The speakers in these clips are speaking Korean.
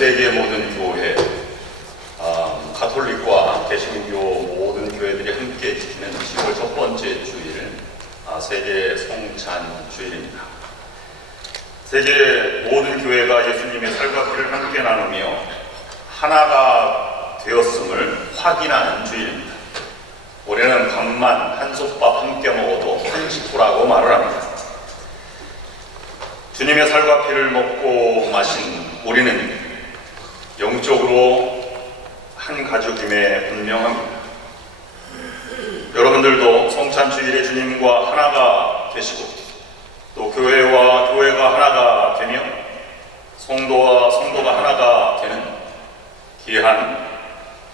세계 모든 교회, 가톨릭과 개신교 모든 교회들이 함께 지키는 10월 첫 번째 주일, 세계 성찬 주일입니다. 세계 모든 교회가 예수님의 살과 피를 함께 나누며 하나가 되었음을 확인하는 주일입니다. 올해는 밥만 한솥밥 함께 먹어도 한식후라고 말을 합니다. 주님의 살과 피를 먹고 마신 우리는 영적으로 한 가족임에 분명합니다. 여러분들도 성찬주일에 주님과 하나가 되시고 또 교회와 교회가 하나가 되며 성도와 성도가 하나가 되는 귀한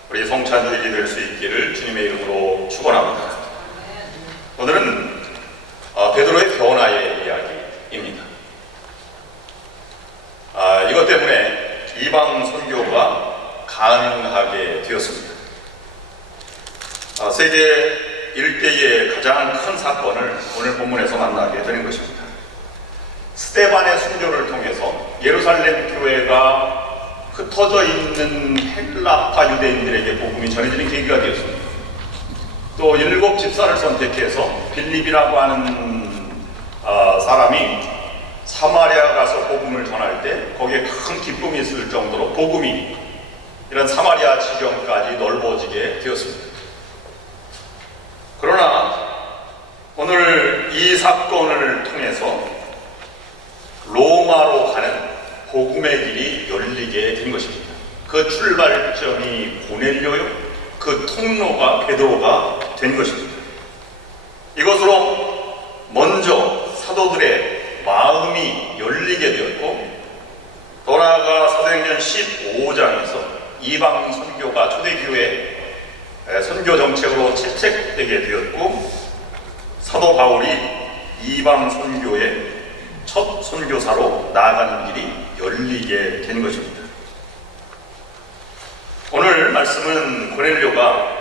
우리 성찬주일이 될 수 있기를 주님의 이름으로 축원합니다. 오늘은 베드로의 변화의 이야기입니다. 이것 때문에 이방 선교가 가능하게 되었습니다. 세계 일대의 가장 큰 사건을 오늘 본문에서 만나게 되는 것입니다. 스데반의 순교를 통해서 예루살렘 교회가 흩어져 있는 헬라파 유대인들에게 복음이 전해지는 계기가 되었습니다. 또 7 집사를 선택해서 빌립이라고 하는 사람이 사마리아 가서 복음을 전할 때 거기에 큰 기쁨이 있을 정도로 복음이 이런 사마리아 지경까지 넓어지게 되었습니다. 그러나 오늘 이 사건을 통해서 로마로 가는 복음의 길이 열리게 된 것입니다. 그 출발점이 고넬료요, 그 통로가 베드로가 된 것입니다. 이것으로 먼저 사도들의 마음이 열리게 되었고, 또 나아가 사도행전 15장에서 이방 선교가 초대교회 선교 정책으로 채택되게 되었고, 사도 바울이 이방 선교의 첫 선교사로 나아가는 길이 열리게 된 것입니다. 오늘 말씀은 고넬료가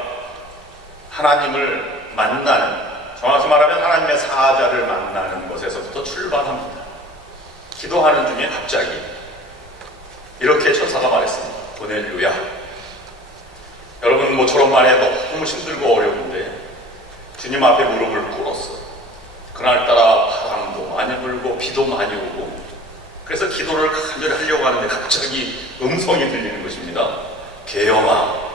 하나님을 만나는, 정확히 말하면 하나님의 사자를 만나는 것에서부터 출발합니다. 기도하는 중에 갑자기 이렇게 천사가 말했습니다. 고넬료야, 여러분 모처럼 말해 너무 힘들고 어려운데 주님 앞에 무릎을 꿇었어. 그날따라 바람도 많이 불고 비도 많이 오고 그래서 기도를 간절히 하려고 하는데 갑자기 음성이 들리는 것입니다. 계영아.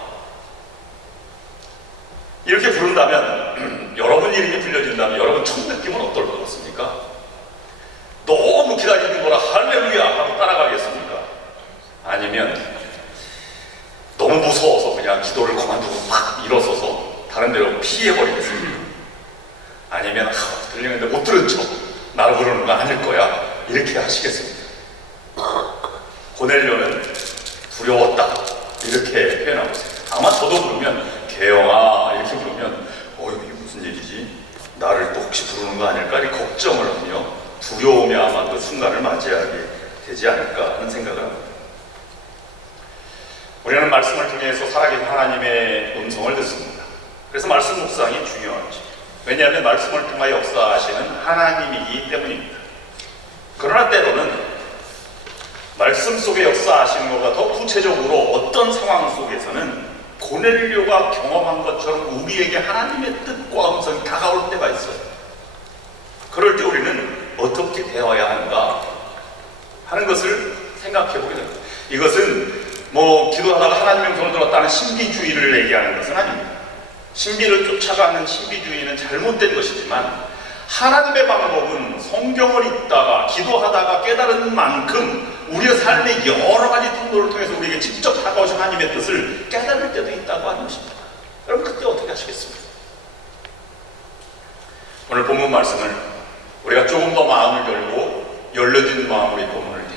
이렇게 부른다면 여러분 이름이 불려진다면 여러분 첫 느낌은 어떨 것 같습니까? 너무 기다리는 거라 할렐루야 하고 따라가겠습니까? 아니면 너무 무서워서 그냥 기도를 그만두고 막 일어서서 다른 데로 피해버리겠습니까? 아니면 들리는데 못 들은 척 나를 부르는 거 아닐 거야 이렇게 하시겠습니까? 고넬료는 두려웠다 이렇게 표현하고 있습니다. 아마 저도 부르면 계영아 이렇게 부르면 이게 무슨 일이지? 나를 또 혹시 부르는 거 아닐까? 이렇게 걱정을 하며 두려움에 아마 그 순간을 맞이하게 되지 않을까 하는 생각을 합니다. 우리는 말씀을 통해서 살아계신 하나님의 음성을 듣습니다. 그래서 말씀 묵상이 중요하죠. 왜냐하면 말씀을 통하여 역사하시는 하나님이기 때문입니다. 그러나 때로는 말씀 속에 역사하시는 것과 더 구체적으로 어떤 상황 속에서는 고넬료가 경험한 것처럼 우리에게 하나님의 뜻과 음성이 다가올 때가 있어요. 그럴 때 우리는 어떻게 되어야 하는가 하는 것을 생각해 보게 됩니다. 이것은 기도하다가 하나님의 음성을 들었다는 신비주의를 얘기하는 것은 아닙니다. 신비를 쫓아가는 신비주의는 잘못된 것이지만 하나님의 방법은 성경을 읽다가 기도하다가 깨달은 만큼 우리의 삶의 여러 가지 통로를 통해서 우리에게 직접 다가오신 하나님의 뜻을 깨달을 때도 있다고 하는 것입니다. 여러분 그때 어떻게 하시겠습니까? 오늘 본문 말씀을 우리가 조금 더 마음을 열고 열려진 마음으로 이 본문을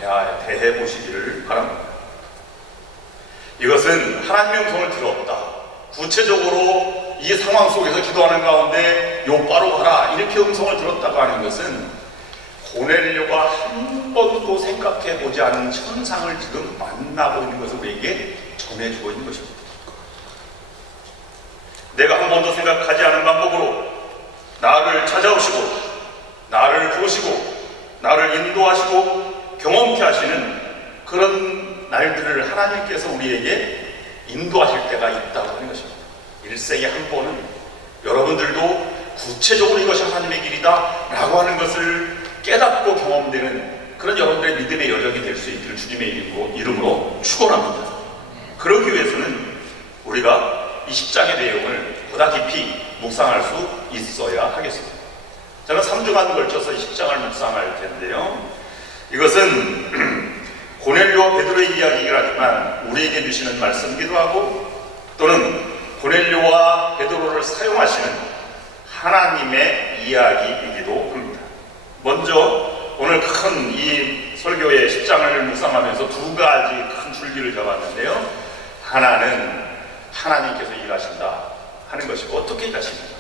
대해 보시기를 바랍니다. 이것은 하나님의 음성을 들었다. 구체적으로 이 상황 속에서 기도하는 가운데 요바로 가라 이렇게 음성을 들었다고 하는 것은 고넬료가 한 번도 생각해 보지 않은 현상을 지금 만나고 있는 것을 우리에게 전해주고 있는 것입니다. 내가 한 번도 생각하지 않은 방법으로 나를 찾아오시고 나를 보시고 나를 인도하시고 경험케 하시는 그런 날들을 하나님께서 우리에게 인도하실 때가 있다고 하는 것입니다. 일생에 한 번은 여러분들도 구체적으로 이것이 하나님의 길이다 라고 하는 것을 깨닫고 경험되는 그런 여러분들의 믿음의 여정이 될 수 있기를 주님의 이름으로 축원합니다. 그러기 위해서는 우리가 이 10장의 내용을 보다 깊이 묵상할 수 있어야 하겠습니다. 저는 3주간 걸쳐서 이 10장을 묵상할 텐데요, 이것은 고넬료와 베드로의 이야기이긴 하지만 우리에게 주시는 말씀이기도 하고, 또는 고넬료와 베드로를 사용하시는 하나님의 이야기이기도 합니다. 먼저 오늘 큰 이 설교의 10장을 묵상하면서 두 가지 큰 줄기를 잡았는데요, 하나는 하나님께서 일하신다 하는 것이고, 어떻게 일하십니까?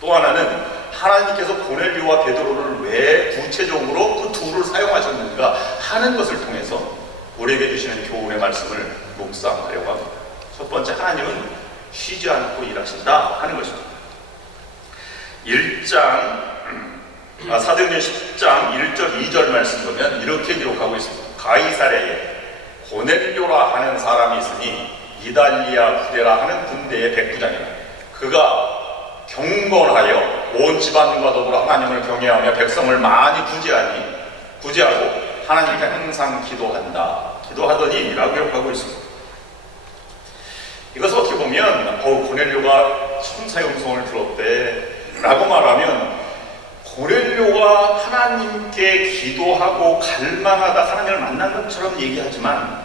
또 하나는 하나님께서 고넬료와 베드로를 왜 구체적으로 그 둘을 사용하셨는가 하는 것을 통해서 우리에게 주시는 교훈의 말씀을 묵상하려고 합니다. 첫 번째, 하나님은 쉬지 않고 일하신다 하는 것입니다. 4도행전 10장 1절 2절 말씀 보면 이렇게 기록하고 있습니다. 가이사랴에 고넬료라 하는 사람이 있으니 이달리아 부대라 하는 군대의 백부장이라. 그가 경건하여 온 집안과 더불어 하나님을 경외하며 백성을 많이 구제하고 하나님께 항상 기도하더니 라고 기록하고 있습니다. 이것을 어떻게 보면 고넬료가 천사의 음성을 들었대 라고 말하면, 고넬료가 하나님께 기도하고 갈망하다 하나님을 만난 것처럼 얘기하지만,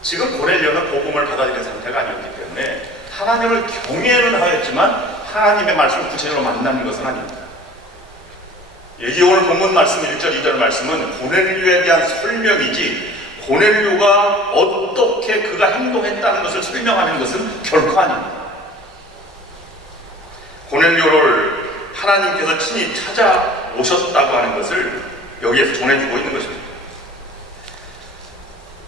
지금 고넬료는 복음을 받아들인 상태가 아니었기 때문에 하나님을 경외는 하였지만 하나님의 말씀을 구체적으로 만나는 것은 아닙니다. 여기 오늘 본문 말씀 1절 2절 말씀은 고넬료에 대한 설명이지, 고넬료가 어떻게 그가 행동했다는 것을 설명하는 것은 결코 아닙니다. 고넬료를 하나님께서 친히 찾아오셨다고 하는 것을 여기에서 전해주고 있는 것입니다.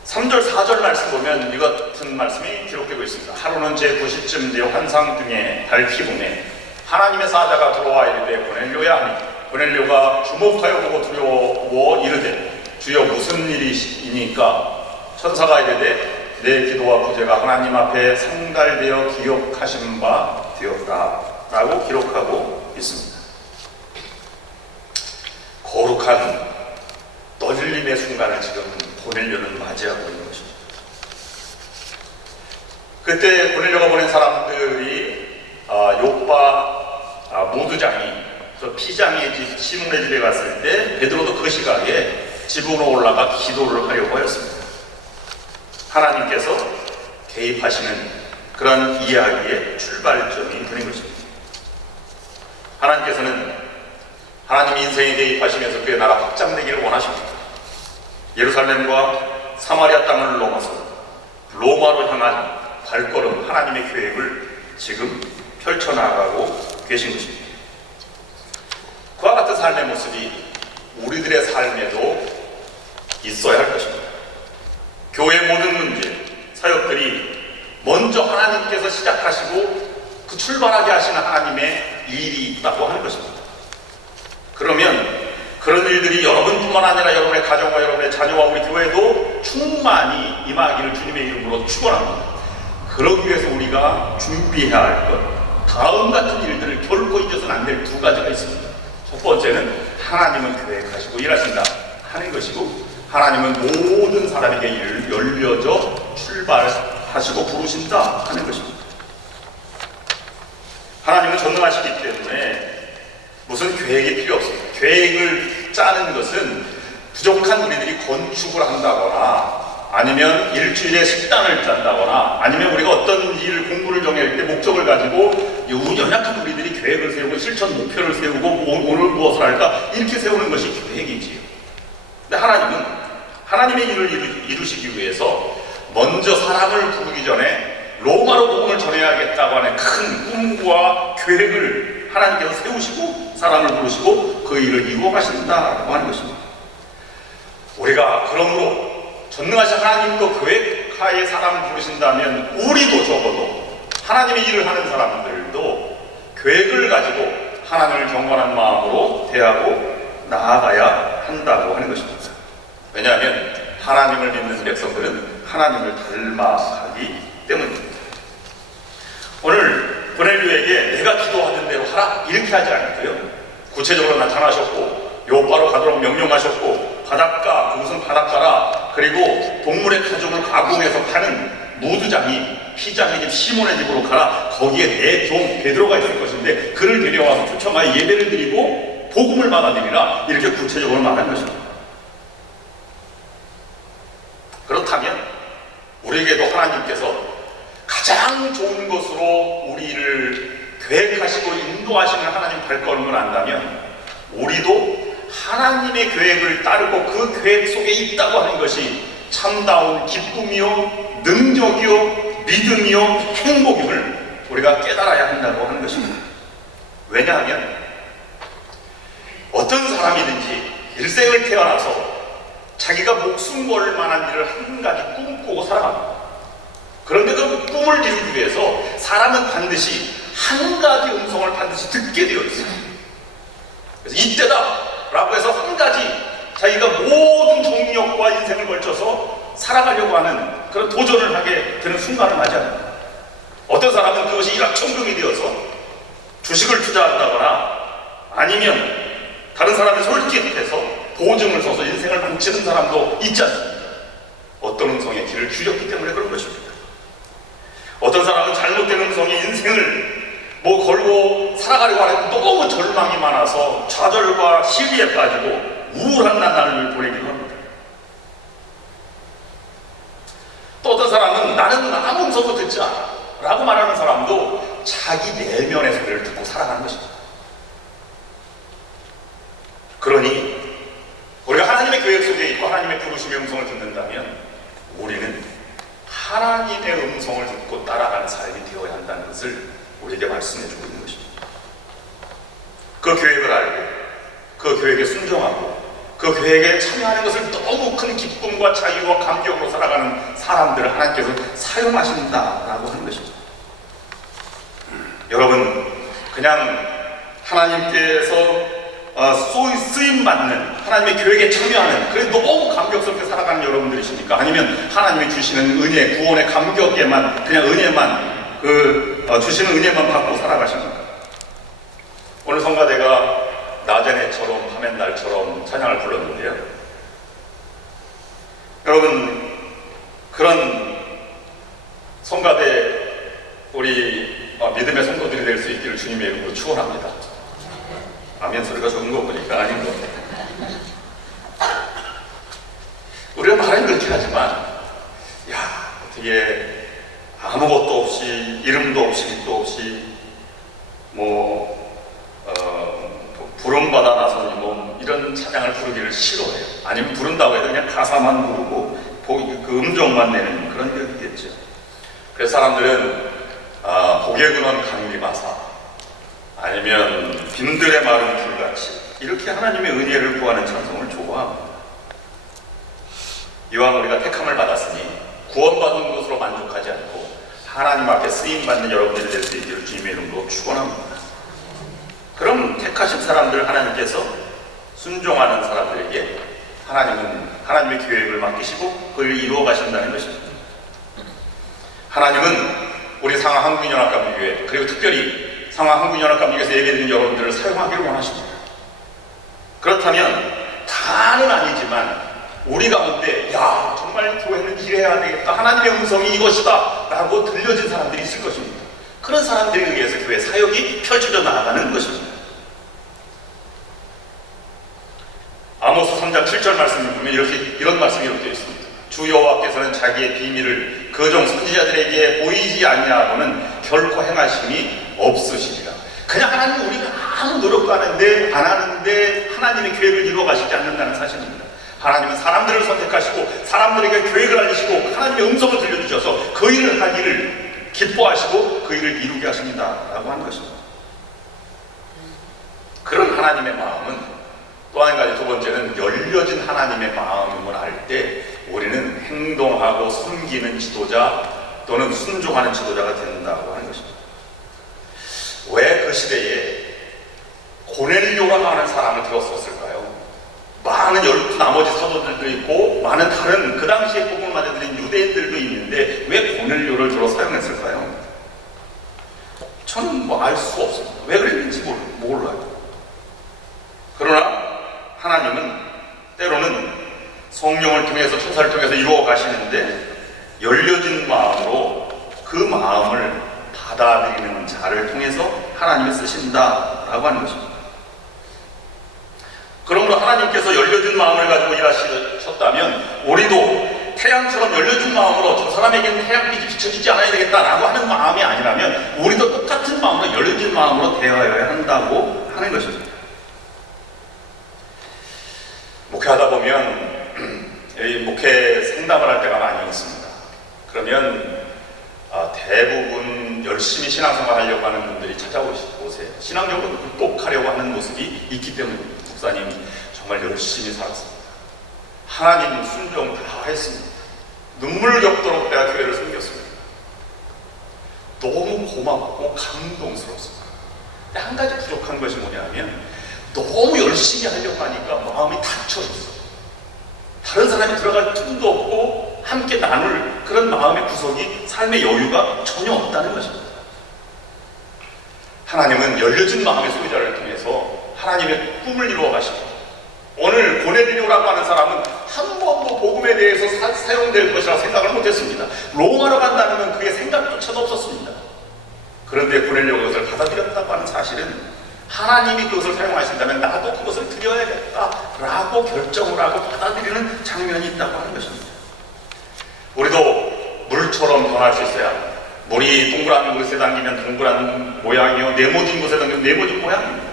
3절 4절 말씀 보면 이 같은 말씀이 기록되고 있습니다. 하루는 제9시쯤 되어 환상 등에 밝히 보매 하나님의 사자가 들어와 이르되 고넬료야 하니, 고넬료가 주목하여 보고 두려워 이르되 주여 무슨 일이니까? 천사가 이르되 내 기도와 구제가 하나님 앞에 상달되어 기억하신 바 되었다 라고 기록하고 있습니다. 거룩한 떨림의 순간을 지금 고넬료는 맞이하고 있는 것입니다. 그때 고넬료가 보낸 사람들이 요파 모두장이 피장의 집 시몬의 집에 갔을 때 베드로도 그 시각에 집으로 올라가 기도를 하려고 하였습니다. 하나님께서 개입하시는 그런 이야기의 출발점이 되는 것입니다. 하나님께서는 하나님 인생에 개입하시면서 그의 나라 확장되기를 원하십니다. 예루살렘과 사마리아 땅을 넘어서 로마로 향한 발걸음, 하나님의 계획을 지금 펼쳐나가고 계신 것입니다. 그와 같은 삶의 모습이 우리들의 삶에도 있어야 할 것입니다. 교회 모든 문제, 사역들이 먼저 하나님께서 시작하시고 그 출발하게 하시는 하나님의 일이 있다고 하는 것입니다. 그러면 그런 일들이 여러분뿐만 아니라 여러분의 가정과 여러분의 자녀와 우리 교회도 충만히 임하기를 주님의 이름으로 축원합니다. 그러기 위해서 우리가 준비해야 할 것, 다음 같은 일들을 결코 잊어서는 안 될 두 가지가 있습니다. 첫 번째는 하나님은 계획하시고 일하신다 하는 것이고, 하나님은 모든 사람에게 일을 열려져 출발하시고 부르신다 하는 것입니다. 하나님은 전능하시기 때문에 무슨 계획이 필요 없습니다. 계획을 짜는 것은 부족한 우리들이 건축을 한다거나, 아니면 일주일에 식단을 짠다거나, 아니면 우리가 어떤 일 공부를 정할 때 목적을 가지고 연약한 우리들이 계획을 세우고 실천 목표를 세우고 오늘 무엇을 할까 이렇게 세우는 것이 계획이지요. 근데 하나님은 하나님의 일을 이루시기 위해서 먼저 사람을 부르기 전에 로마로 복음을 전해야겠다고 하는 큰 꿈과 계획을 하나님께서 세우시고 사람을 부르시고 그 일을 이루어가신다고 하는 것입니다. 우리가 그러므로 전능하신 하나님도 계획하에 사람을 부르신다면 우리도 적어도 하나님의 일을 하는 사람들도 계획을 가지고 하나님을 경건한 마음으로 대하고 나아가야 한다고 하는 것입니다. 왜냐하면 하나님을 믿는 백성들은 하나님을 닮아가기 때문입니다. 오늘 고넬료에게 내가 기도하던 대로 하라 이렇게 하지 않고요. 구체적으로 나타나셨고 요바로 가도록 명령하셨고 바닷가, 그곳은 바닷가라, 그리고 동물의 가죽을 가공해서 파는 무두장이 피장의 집 시몬의 집으로 가라, 거기에 내 종 베드로가 있을 것인데 그를 데려와서 초청하여 예배를 드리고 복음을 받아들이라, 이렇게 구체적으로 말한 것입니다. 그렇다면 우리에게도 하나님께서 가장 좋은 것으로 우리를 계획하시고 인도하시는 하나님 발걸음을 안다면 우리도 하나님의 계획을 따르고 그 계획 속에 있다고 하는 것이 참다운 기쁨이요, 능력이요, 믿음이요, 행복임을 우리가 깨달아야 한다고 하는 것입니다. 왜냐하면 어떤 사람이든지 일생을 태어나서 자기가 목숨 걸 만한 일을 한 가지 꿈꾸고 살아갑니다. 그런데 그 꿈을 이루기 위해서 사람은 반드시 한 가지 음성을 반드시 듣게 되어 있어요. 그래서 이때다 라고 해서 한 가지 자기가 모든 정력과 인생을 걸쳐서 살아가려고 하는 그런 도전을 하게 되는 순간을 맞이합니다. 어떤 사람은 그것이 일확천금이 되어서 주식을 투자한다거나 아니면 다른 사람의 솔깃해서 보증을 서서 인생을 망치는 사람도 있지 않습니까? 어떤 음성의 길을 줄였기 때문에 그런 것입니다. 어떤 사람은 잘못된 음성의 인생을 걸고 살아가려고 하는 너무 절망이 많아서 좌절과 시기에 빠지고 우울한 나날을 보내기도 합니다. 또 어떤 사람은 나는 아무 음성도 듣지 않아 라고 말하는 사람도 자기 내면의 소리를 듣고 살아가는 것입니다. 그러니 우리가 하나님의 계획 속에 있고 하나님의 부르심의 음성을 듣는다면 우리는 하나님의 음성을 듣고 따라가는 삶이 되어야 한다는 것을 우리에게 말씀해 주고 있는 것입니다. 그 계획을 알고 그 계획에 순종하고 그 계획에 참여하는 것을 너무 큰 기쁨과 자유와 감격으로 살아가는 사람들을 하나님께서 사용하신다라고 하는 것입니다. 여러분, 그냥 하나님께서 쓰임받는 하나님의 계획에 참여하는, 그래서 너무 감격스럽게 살아가는 여러분들이십니까? 아니면 하나님이 주시는 은혜, 구원의 감격에만, 그냥 은혜만, 주시는 은혜만 받고 살아가십니까? 오늘 성가대가 낮의 해처럼 밤의 날처럼 찬양을 불렀는데요. 여러분, 그런 성가대 우리 믿음의 성도들이 될 수 있기를 주님의 이름으로 축원합니다. 아멘 소리가 좋은 거 보니까 아닌 것 같아요. 우리가 말은 그렇게 하지만 어떻게 아무것도 없이, 이름도 없이, 빛도 없이 부름받아 나선 이 몸, 이런 찬양을 부르기를 싫어해요. 아니면 부른다고 해도 그냥 가사만 부르고 그 음정만 내는 그런 격이겠죠. 그래서 사람들은 복의 근원 강리마사, 아니면 빈들의 마른 불같이, 이렇게 하나님의 은혜를 구하는 찬송을 좋아합니다. 이왕 우리가 택함을 받았으니 구원받은 것으로 만족하지 않고 하나님 앞에 쓰임받는 여러분들이 될 수 있기를 주님의 이름으로 축원합니다. 그럼 택하신 사람들, 하나님께서 순종하는 사람들에게 하나님은 하나님의 계획을 맡기시고 그를 이루어 가신다는 것입니다. 하나님은 우리 상하한국연합감리교회, 그리고 특별히 상하한국연합감리교회에서 예배드리는 여러분들을 사용하기를 원하십니다. 그렇다면 다는 아니지만 우리 가운데 정말 교회는 이래야 되겠다, 하나님의 음성이 이것이다 라고 들려진 사람들이 있을 것입니다. 그런 사람들에 의해서 교회 사역이 펼쳐져 나아가는 것입니다. 아모스 3장 7절 말씀을 보면 이런 말씀이 이렇게 되어 있습니다. 주 여호와께서는 자기의 비밀을 그종 선지자들에게 보이지 아니하고는 결코 행하심이 없으시리라. 그냥 하나님, 우리가 아무 노력도 안 하는데 하나님의 계획을 이루어 가시지 않는다는 사실입니다. 하나님은 사람들을 선택하시고 사람들에게 계획을 알리시고 하나님의 음성을 들려주셔서 그 일을 하기를 기뻐하시고 그 일을 이루게 하십니다 라고 하는 것입니다. 그런 하나님의 마음은 또 한 가지, 두 번째는 열려진 하나님의 마음을 알 때 우리는 행동하고 섬기는 지도자 또는 순종하는 지도자가 된다고 하는 것입니다. 왜 그 시대에 고넬료라고 하는 사람을 되었었을까요? 많은 12 나머지 사도들도 있고 많은 다른 그 당시에 복음을 맞아들인 유대인들도 있는데 왜 고넬료를 주로 사용했을까요? 저는 뭐 알 수 없습니다. 왜 그랬는지 몰라요. 그러나 하나님은 때로는 성령을 통해서 천사를 통해서 이루어 가시는데 열려진 마음으로 그 마음을 받아들이는 자를 통해서 하나님이 쓰신다라고 하는 것입니다. 그러므로 하나님께서 열려진 마음을 가지고 일하셨다면 우리도 태양처럼 열려진 마음으로 저 사람에게는 태양빛이 비춰지지 않아야 되겠다라고 하는 마음이 아니라면 우리도 똑같은 마음으로 열려진 마음으로 대하여야 한다고 하는 것입니다. 목회하다 보면 목회 상담을 할 때가 많이 있습니다. 그러면 대부분 열심히 신앙생활 하려고 하는 분들이 찾아오세요. 신앙적으로 굴복하려고 하는 모습이 있기 때문입니다. 목사님이 정말 열심히 살았습니다. 하나님 순종 다 했습니다. 눈물 겹도록 내가 교회를 섬겼습니다. 너무 고맙고 감동스럽습니다. 근데 한 가지 부족한 것이 뭐냐면 너무 열심히 하려고 하니까 마음이 닫혀졌어요. 다른 사람이 들어갈 틈도 없고 함께 나눌 그런 마음의 구석이, 삶의 여유가 전혀 없다는 것입니다. 하나님은 열려진 마음의 소유자를 통해서 하나님의 꿈을 이루어 가시고, 오늘 고넬료라고 하는 사람은 한 번도 복음에 대해서 사용될 것이라고 생각을 못했습니다. 로마로 간다는 그의 생각조차도 없었습니다. 그런데 고넬료가 그것을 받아들였다고 하는 사실은 하나님이 그것을 사용하신다면 나도 그것을 드려야겠다라고 결정을 하고 받아들이는 장면이 있다고 하는 것입니다. 우리도 물처럼 변할 수 있어야 합니다. 물이 동그란 곳에 담기면 동그란 모양이요, 네모진 곳에 담기면 네모진 모양입니다.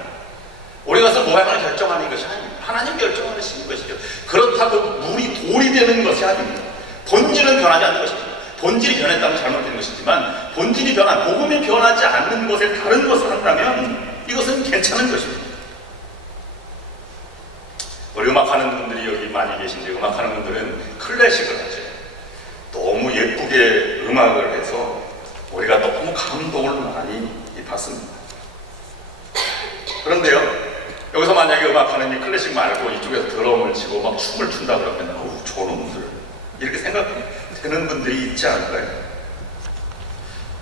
우리가 그 모양을 결정하는 것이 아닙니다. 하나님 결정하시는 것이죠. 그렇다고 물이 돌이 되는 것이 아닙니다. 본질은 변하지 않는 것입니다. 본질이 변했다면 잘못된 것이지만 본질이 복음이 변하지 않는 것에 다른 것을 한다면 이것은 괜찮은 것입니다. 우리 음악하는 분들이 여기 많이 계신데, 음악하는 분들은 클래식을 하죠. 너무 예쁘게 음악을 해서 우리가 너무 감동을 많이 받습니다. 그런데요, 여기서 만약에 음악하는 이 클래식 말고 이쪽에서 드럼을 치고 막 춤을 춘다 그러면 어우 저놈들 이렇게 생각되는 분들이 있지 않을까요?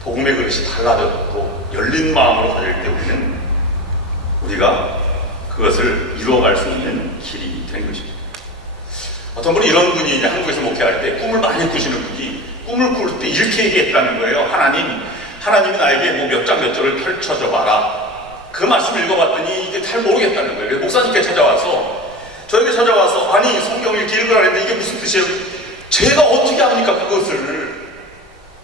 복음의 그릇이 달라져도 열린 마음으로 가질 때 우리가 그것을 이루어갈 수 있는 길이 된 것입니다. 어떤 분이 이런 분이 이제 한국에서 목회할 때 꿈을 많이 꾸시는 분이 꿈을 꿀 때 이렇게 얘기했다는 거예요. 하나님이 나에게 뭐 몇 장 몇 절을 펼쳐줘 봐라. 그 말씀을 읽어봤더니 이게 잘 모르겠다는 거예요. 그래서 목사님께 저에게 찾아와서 아니 성경을 이렇게 읽으라 했는데 이게 무슨 뜻이에요? 제가 어떻게 합니까 그것을?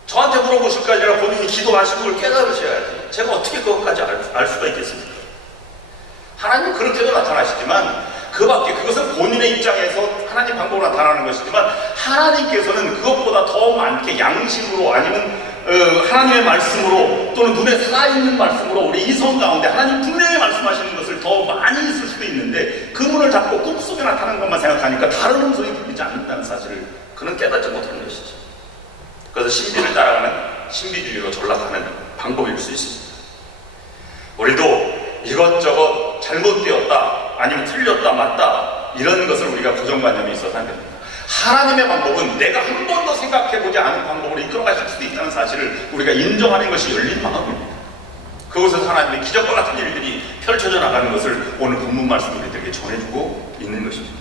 저한테 물어보실 거 아니라 본인이 기도하시고 그걸 깨달으셔야지. 제가 어떻게 그것까지 알 수가 있겠습니까? 하나님은 그렇게도 나타나시지만 그것은 본인의 입장에서 하나님 방법으로 나타나는 것이지만 하나님께서는 그것보다 더 많게 양심으로 아니면 하나님의 말씀으로 또는 눈에 살아있는 말씀으로 우리 이성 가운데 하나님 분명히 말씀하시는 것을 더 많이 있을 수도 있는데 그 문을 닫고 꿈속에 나타나는 것만 생각하니까 다른 음성이 들리지 않는다는 사실을 그는 깨닫지 못하는 것이죠. 그래서 신비를 따라가는 신비주의로 전락하는 방법일 수 있습니다. 우리도 이것저것 잘못되었다 아니면 틀렸다 맞다 이런 것을 우리가 고정관념이 있어서 안 됩니다. 하나님의 방법은 내가 한 번도 생각해보지 않은 방법으로 이끌어가실 수도 있다는 사실을 우리가 인정하는 것이 열린 마음입니다. 그곳에서 하나님의 기적과 같은 일들이 펼쳐져 나가는 것을 오늘 본문 말씀 우리들에게 전해주고 있는 것입니다.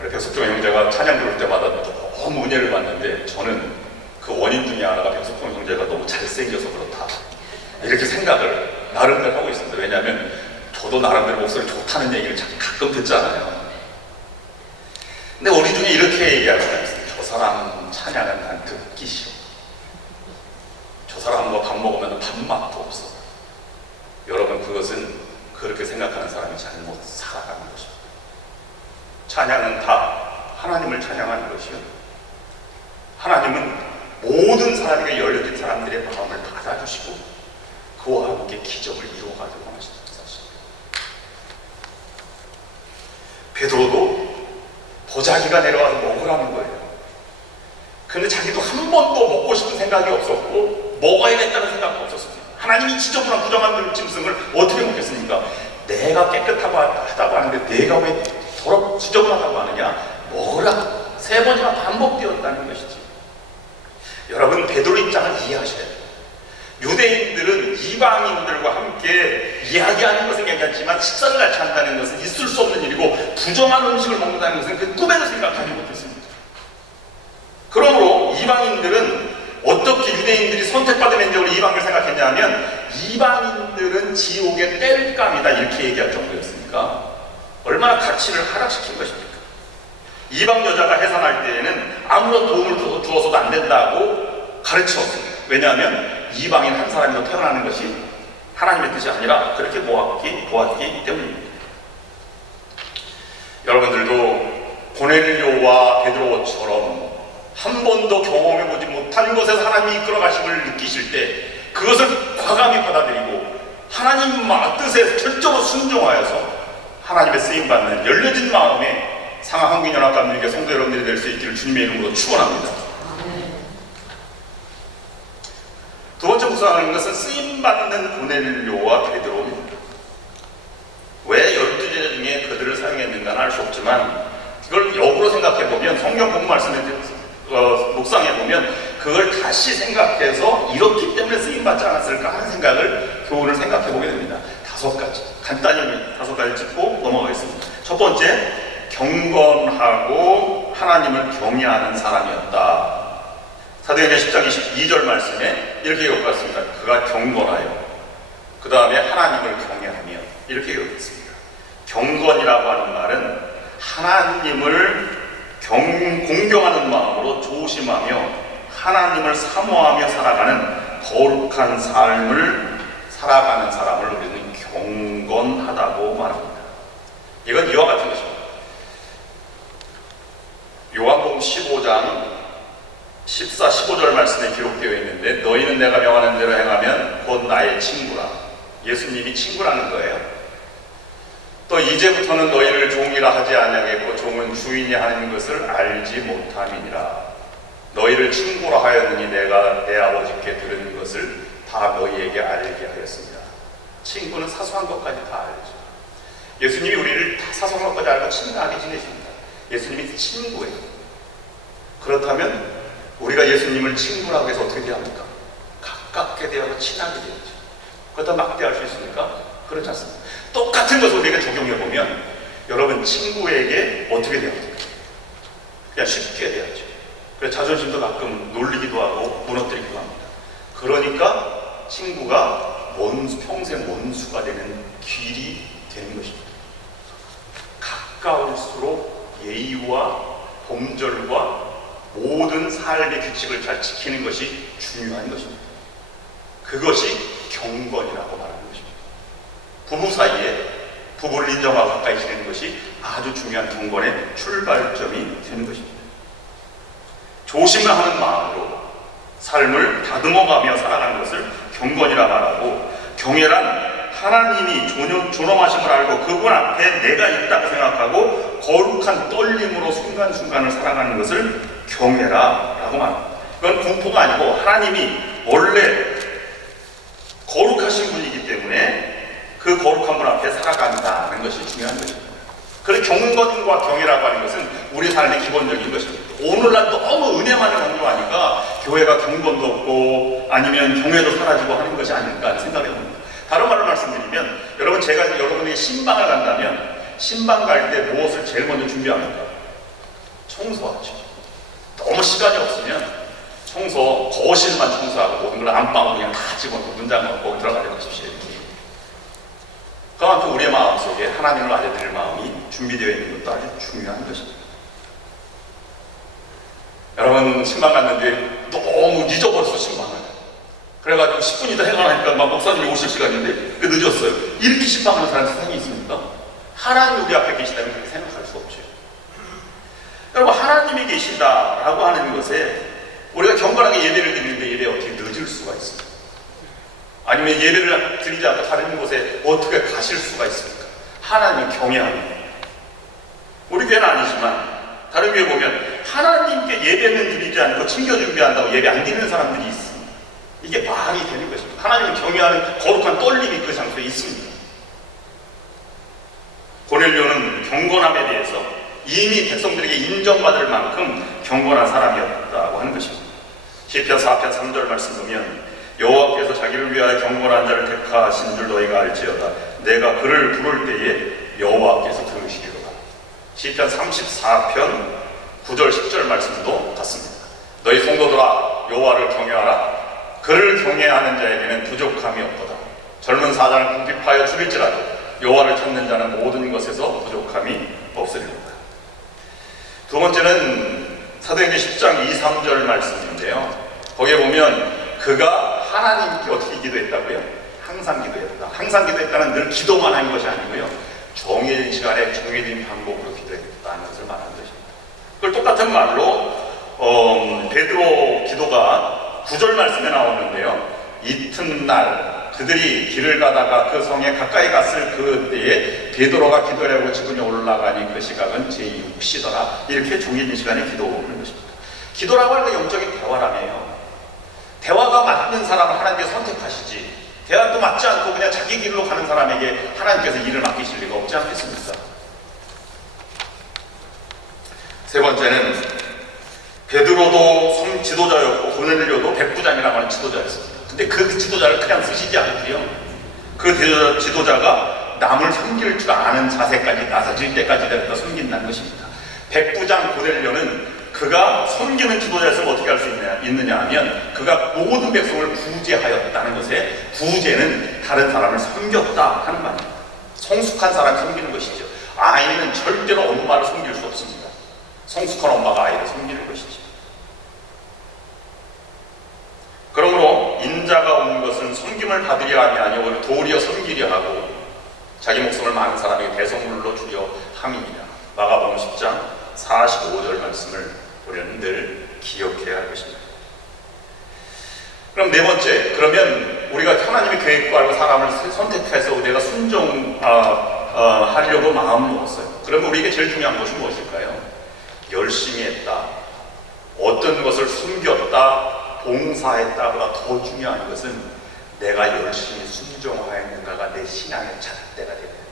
우리 백석종 형제가 찬양 부를 때마다 너무 은혜를 받는데 저는 그 원인 중에 하나가 백석종 형제가 너무 잘생겨서 그렇다 이렇게 생각을 나름대로 하고 있습니다. 왜냐하면 저도 나름대로 목소리 좋다는 얘기를 가끔 듣잖아요. 근데 우리 중에 이렇게 얘기하는 사람이 있어요. 저 사람 찬양은 난 듣기 싫어. 저 사람과 밥 먹으면 밥맛도 없어. 여러분 그것은 그렇게 생각하는 사람이 잘못 살아가는 것입니다. 찬양은 다 하나님을 찬양하는 것이요. 하나님은 모든 사람에게 열려진 사람들의 마음을 받아주시고 그와 함께 기적을 이루어가려고 하시는 사실입니다. 베드로도 보자기가 내려와서 먹으라는 거예요. 근데 자기도 한 번도 먹고 싶은 생각이 없었고 먹어야겠다는 생각도 없었습니다. 하나님이 지적으로 부정한 짐승을 어떻게 먹겠습니까? 내 내가 깨끗하다고 하는데 내가 왜 더럽 지저분하다고 하느냐? 뭐라 3번이나 반복되었다는 것이지. 여러분, 베드로 입장을 이해하셔야 돼요. 유대인들은 이방인들과 함께 이야기하는 것은 괜찮지만 식사를 같이 한다는 것은 있을 수 없는 일이고, 부정한 음식을 먹는다는 것은 그 꿈에도 생각하지 못했습니다. 그러므로 이방인들은 어떻게 유대인들이 선택받은 면적으로 이방을 생각했냐면, 이방인들은 지옥의 땔감이다 이렇게 얘기할 정도였으니까 얼마나 가치를 하락시킨 것입니까? 이방 여자가 해산할 때에는 아무런 도움을 주어서도 안 된다고 가르쳤습니다. 왜냐하면 이방인 한 사람으로 태어나는 것이 하나님의 뜻이 아니라 그렇게 보았기 때문입니다. 여러분들도 고넬료와 베드로처럼 한 번도 경험해보지 못한 것에서 하나님이 이끌어가심을 느끼실 때 그것을 과감히 받아들이고 하나님 뜻에 철저로 순종하여서 하나님의 쓰임받는 열려진 마음에 상하 한국연합 감리교 성도 여러분들이 될 수 있기를 주님의 이름으로 축원합니다. 두 번째 묵상하는 것은 쓰임받는 고넬료와 베드로입니다. 왜 12제자 중에 그들을 사용했는가는 알 수 없지만, 그걸 역으로 생각해보면, 성경 본문 말씀에 묵상해보면 그걸 다시 생각해서 이렇기 때문에 쓰임받지 않았을까 하는 생각을, 교훈을 생각해보게 됩니다. 5가지, 간단히 5가지 짚고 넘어가겠습니다. 첫 번째, 경건하고 하나님을 경외하는 사람이었다. 사도행전 10장 22절 말씀에 이렇게 기록했습니다. 그가 경건하여 그 다음에 하나님을 경외하며 이렇게 기록했습니다. 경건이라고 하는 말은 하나님을 공경하는 마음으로 조심하며 하나님을 사모하며 살아가는 거룩한 삶을 살아가는 사람을 우리는 경건하다고 말합니다. 이건 이와 같은 것입니다. 요한복음 15장 14, 15절 말씀에 기록되어 있는데, 너희는 내가 명하는 대로 행하면 곧 나의 친구라. 예수님이 친구라는 거예요. 또 이제부터는 너희를 종이라 하지 아니하겠고 종은 주인이 하는 것을 알지 못함이니라. 너희를 친구라 하였느니 내가 내 아버지께 들은 것을 다 너희에게 알게 하였습니다. 친구는 사소한 것까지 다 알죠. 예수님이 우리를 다 사소한 것까지 알고 친하게 지내십니다. 예수님이 친구예요. 그렇다면 우리가 예수님을 친구라고 해서 어떻게 돼야 합니까? 가깝게 대하고 친하게 되야죠. 그렇다고 막대할 수 있습니까? 그렇지 않습니다. 똑같은 것을 우리가 적용해보면 여러분, 친구에게 어떻게 돼야 합니까? 그냥 쉽게 돼야죠. 그래서 자존심도 가끔 놀리기도 하고 무너뜨리기도 합니다. 그러니까 친구가 평생 원수가 되는 길이 되는 것입니다. 가까울수록 예의와 범절과 모든 삶의 규칙을 잘 지키는 것이 중요한 것입니다. 그것이 경건이라고 말하는 것입니다. 부부 사이에 부부를 인정하고 가까이 지내는 것이 아주 중요한 경건의 출발점이 되는 것입니다. 조심을 하는 마음으로 삶을 다듬어가며 살아가는 것을 경건이라 말하고, 경외란 하나님이 존엄하심을 알고 그분 앞에 내가 있다고 생각하고 거룩한 떨림으로 순간순간을 살아가는 것을 경외라라고 말합니다. 그건 공포가 아니고 하나님이 원래 거룩하신 분이기 때문에 그 거룩한 분 앞에 살아간다는 것이 중요한 것입니다. 그래서 경건과 경외라고 하는 것은 우리 삶의 기본적인 것입니다. 오늘날 너무 은혜만을 강조하니까 교회가 경건도 없고 아니면 경외도 사라지고 하는 것이 아닐까 하는 생각이 듭니다. 다른 말로 말씀드리면, 여러분, 제가 여러분에게 신방을 간다면 신방 갈 때 무엇을 제일 먼저 준비합니까? 청소하죠. 너무 시간이 없으면 거실만 청소하고 모든 걸 안방으로 그냥 다 집어넣고 문장 넣고 들어가려고 하십시오. 그만큼 우리의 마음속에 하나님을 알려드릴 마음이 준비되어 있는 것도 아주 중요한 것입니다. 여러분, 신방 갔는데 너무 잊어버렸어, 신방을. 그래가지고 10분이 더 해가니까 막 목사님이 오실 시간인데 늦었어요. 이렇게 신방하는 사람이 세상에 있습니까? 하나님이 우리 앞에 계시다면 그렇게 생각할 수 없죠. 여러분, 하나님이 계시다라고 하는 것에 우리가 경건하게 예배를 드리는데 예배에 어떻게 늦을 수가 있습니까? 아니면 예배를 드리지 않고 다른 곳에 어떻게 가실 수가 있습니까? 하나님을 경외합니다. 우리 교회는 아니지만 다른 교회 보면 하나님께 예배는 드리지 않고 친교 준비한다고 예배 안 드리는 사람들이 있습니다. 이게 말이 되는 것입니다. 하나님을 경외하는 거룩한 떨림이 그 장소에 있습니다. 고넬료는 경건함에 대해서 이미 백성들에게 인정받을 만큼 경건한 사람이었다고 하는 것입니다. 시편 4편 3절 말씀 보면 여호와께서 자기를 위하여 경건한 자를 택하신 줄 너희가 알지어다. 내가 그를 부를 때에 여호와께서 들으시리로다. 시편 34편 9절 10절 말씀도 같습니다. 너희 성도들아 여호와를 경외하라. 그를 경외하는 자에게는 부족함이 없도다. 젊은 사자는 궁핍하여 죽일지라도 여호와를 찾는 자는 모든 것에서 부족함이 없으리로다. 두 번째는 사도행전 10장 2, 3절 말씀인데요. 거기에 보면 그가 하나님께 어떻게 기도했다고요? 항상 기도했다. 항상 기도했다는 늘 기도만 한 것이 아니고요. 정해진 시간에 정해진 방법으로 기도했다는 것을 말하는 것입니다. 그걸 똑같은 말로 베드로 기도가 9절 말씀에 나오는데요. 이튿날 그들이 길을 가다가 그 성에 가까이 갔을 그때에 베드로가 기도하려고 지붕에 올라가니 그 시각은 제6시더라. 이렇게 정해진 시간에 기도하는 것입니다. 기도라고 하는 건 영적인 대화라며요. 대화가 맞는 사람을 하나님께서 선택하시지, 대화도 맞지 않고 그냥 자기 길로 가는 사람에게 하나님께서 일을 맡기실 리가 없지 않겠습니까? 세 번째는 베드로도 지도자였고 고넬료도 백부장이라고 하는 지도자였습니다. 근데 그 지도자를 그냥 쓰시지 않고요. 그 지도자가 남을 섬길 줄 아는 자세까지 나서질 때까지 되었다 섬긴다는 것입니다. 백부장 고넬료는 그가 섬기는 지도자였으면 어떻게 할 수 있느냐 하면 그가 모든 백성을 구제하였다는 것에 구제는 다른 사람을 섬겼다 하는 말입니다. 성숙한 사람이 섬기는 것이죠. 아이는 절대로 엄마를 섬길 수 없습니다. 성숙한 엄마가 아이를 섬기는 것이죠. 그러므로 인자가 온 것은 섬김을 받으려 함이 아니오 도리어 섬기려 하고 자기 목숨을 많은 사람에게 대성물로 주려 함이니라. 마가복음 10장 45절 말씀을 우리는 늘 기억해야 할 것입니다. 그럼 네 번째, 그러면 우리가 하나님의 계획과 알고 사람을 선택해서 내가 순종하려고 마음을 먹었어요. 그러면 우리에게 제일 중요한 것이 무엇일까요? 열심히 했다, 어떤 것을 숨겼다, 봉사했다보다 더 중요한 것은 내가 열심히 순종하였는가가 내 신앙의 잣대가 되는 것입니다.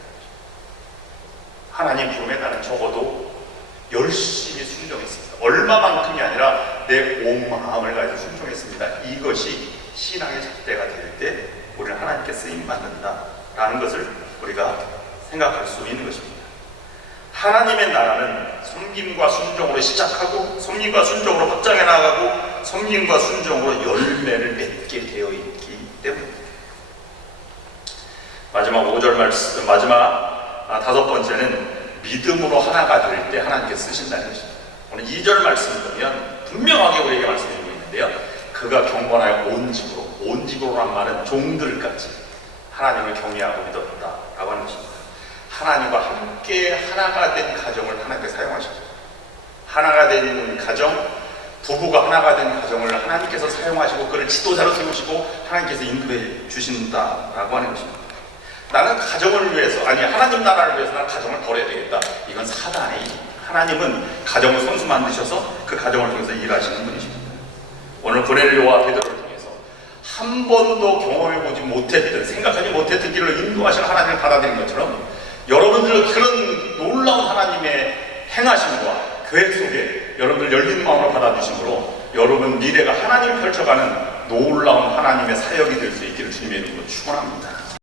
하나님 부름에 나는 적어도 열심히 순종했습니다. 얼마만큼이 아니라 내 온 마음을 가지고 순종했습니다. 이것이 신앙의 잣대가 될 때 우리는 하나님께 쓰임받는다라는 것을 우리가 생각할 수 있는 것입니다. 하나님의 나라는 섬김과 순종으로 시작하고 섬김과 순종으로 확장해 나가고 섬김과 순종으로 열매를 맺게 되어 있기 때문입니다. 마지막 5절 말씀, 다섯 번째는 믿음으로 하나가 될 때 하나님께 쓰신다는 것입니다. 오늘 2절 말씀을 보면 분명하게 우리에게 말씀해주고 있는데요. 그가 경건하여 온 집으로란 말은 종들까지 하나님을 경외하고 믿었다라고 하는 것입니다. 하나님과 함께 하나가 된 가정을 하나님께 사용하시죠. 하나가 된 가정, 부부가 하나가 된 가정을 하나님께서 사용하시고 그를 지도자로 세우시고 하나님께서 인도해 주신다라고 하는 것입니다. 나는 가정을 위해서, 아니 하나님 나라를 위해서 나는 가정을 버려야 되겠다. 이건 사단의 일. 하나님은 가정을 선수 만드셔서 그 가정을 통해서 일하시는 분이십니다. 오늘 고넬료와 베드로를 통해서 한 번도 경험해보지 못했던, 생각하지 못했던 길을 인도하시는 하나님을 받아들인 것처럼 여러분들 그런 놀라운 하나님의 행하심과 계획 속에 여러분들 열린 마음으로 받아주심으로 여러분 미래가 하나님을 펼쳐가는 놀라운 하나님의 사역이 될 수 있기를 주님의 이름으로 축원합니다.